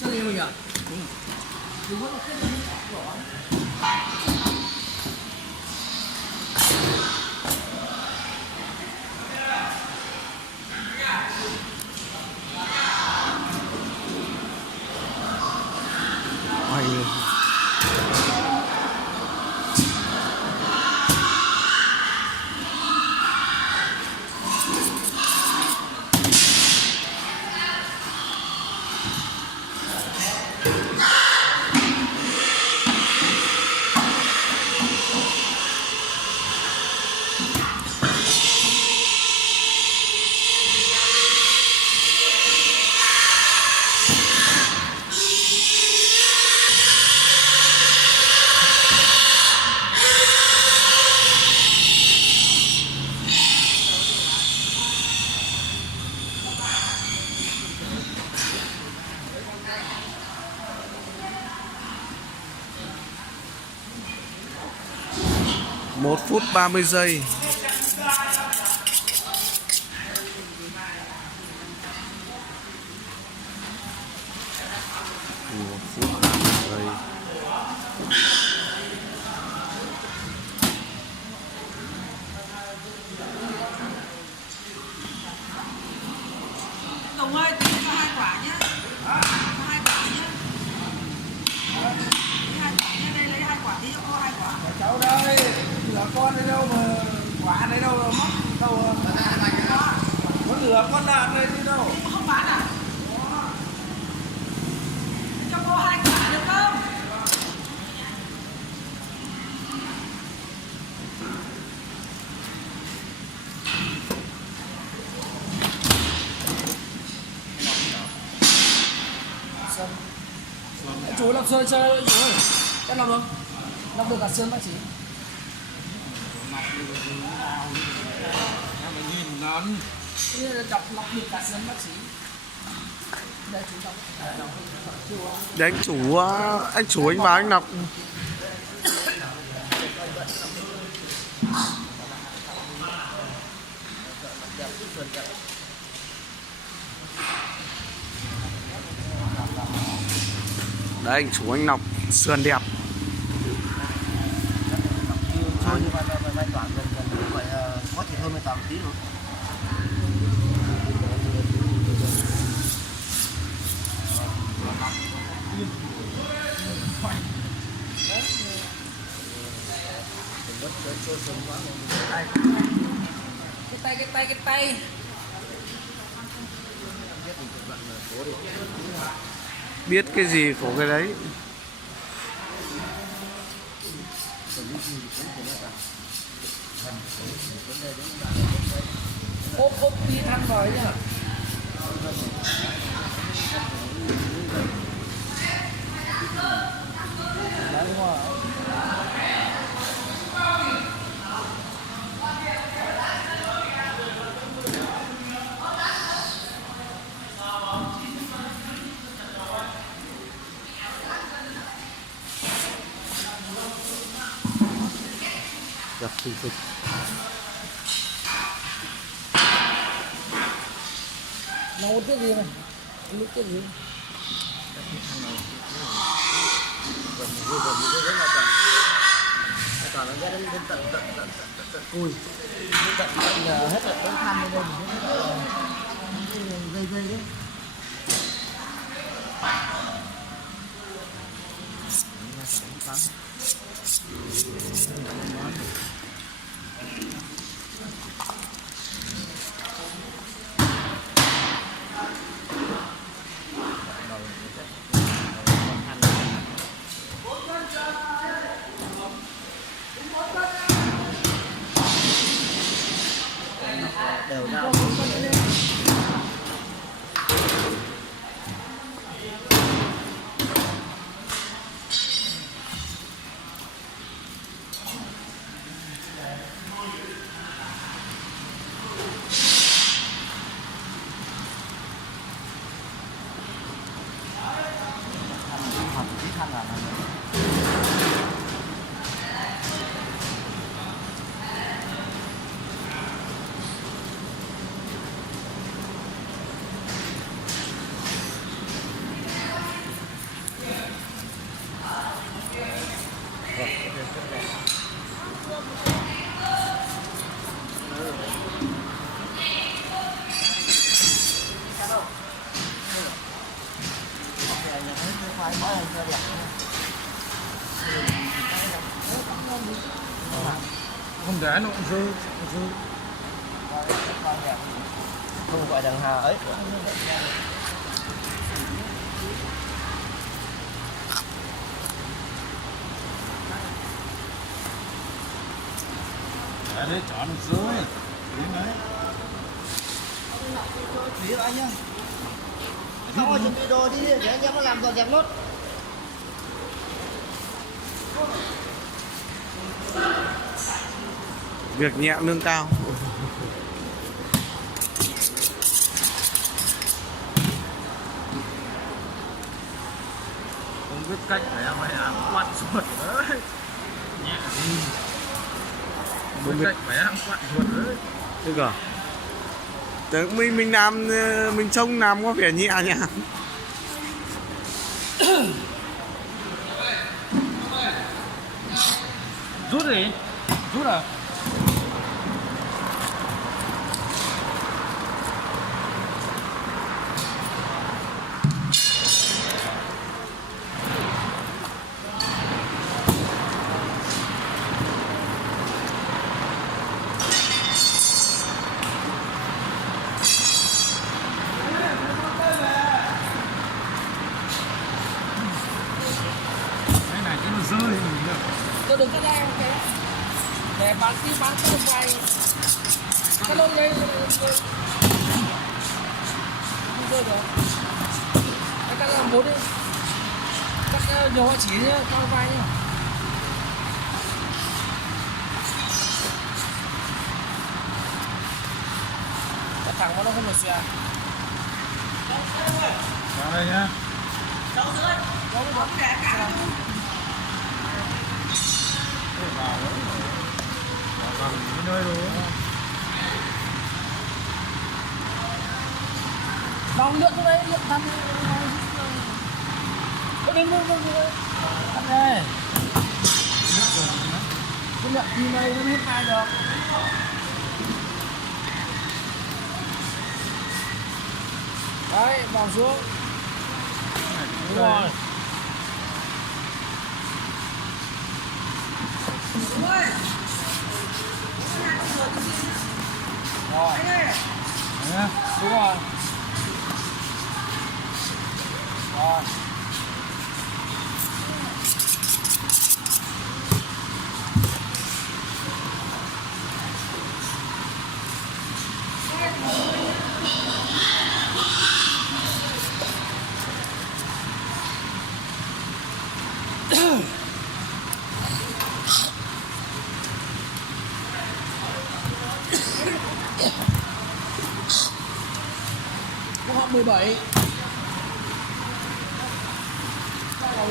Cho đi mình à? Đúng rồi. Một phút 30 giây. Một phút 30 giây. Tùng ơi, tính cho 2 quả nhé. 2 quả nhé. 2 quả nhé, đây lấy 2 quả tí cho cô 2 quả. Cháu đây, lửa con đây đâu mà quả này đâu mà móc đâu có lửa con đạn đây đi đâu. Không bán à? Cho cô 2 quả được không? Chú làm sơn chơi chú ơi, em làm không? Làm được cả sơn bác sĩ. Như là đọc lọc được cả sơn bác sĩ. Đây chú đọc. Để anh chủ anh vào anh đọc. Đấy, anh chủ anh Ngọc sườn đẹp. Chơi như vậy là bài toán gần như vậy có thể hơn 18 tí nữa. Cái tay. Biết cái gì của cái đấy. Ốp đi thăng vào ấy nhá. Đấy đúng rồi. Gặp thình thịch. Nó uống cái gì này? Uống cái gì? Toàn nó ra đến tận cùi, tận hết là đến than lên đây mình gây đấy. Đều ra. cái nó cũng dư không gọi đằng hà ấy. đấy chọn dưới đấy Tí anh nhá. Xong rồi chuẩn bị đồ đi để anh em nó làm dọn dẹp nốt. Việc nhẹ lương cao. không biết cách để mày làm quạt ruột đấy nhẹ đi không biết cách phải làm quạt ruột đấy Thế cả. Tưởng mình làm, mình trông làm có vẻ nhẹ nhàng. rút đi rút à cái này cái nó rơi mình được Tôi đừng có đem cái để bán cái lông này. Cái lông này không rơi được. Các làm bố đi. Các nhiều họ chỉ nhá, cao vai nhá. Các thằng nó không được xòe. vào đây nhá Bóng để cả luôn. vào cái nơi rồi Vòng lượn xuống đây, lượn thăm. Đừng thăm đây. Cái lượn như này nó hết hai được. Đấy, vòng xuống. Đúng rồi. Đúng ơi. Rồi. Anh ơi. nhá Đúng rồi. Rồi. Họ 17. Vào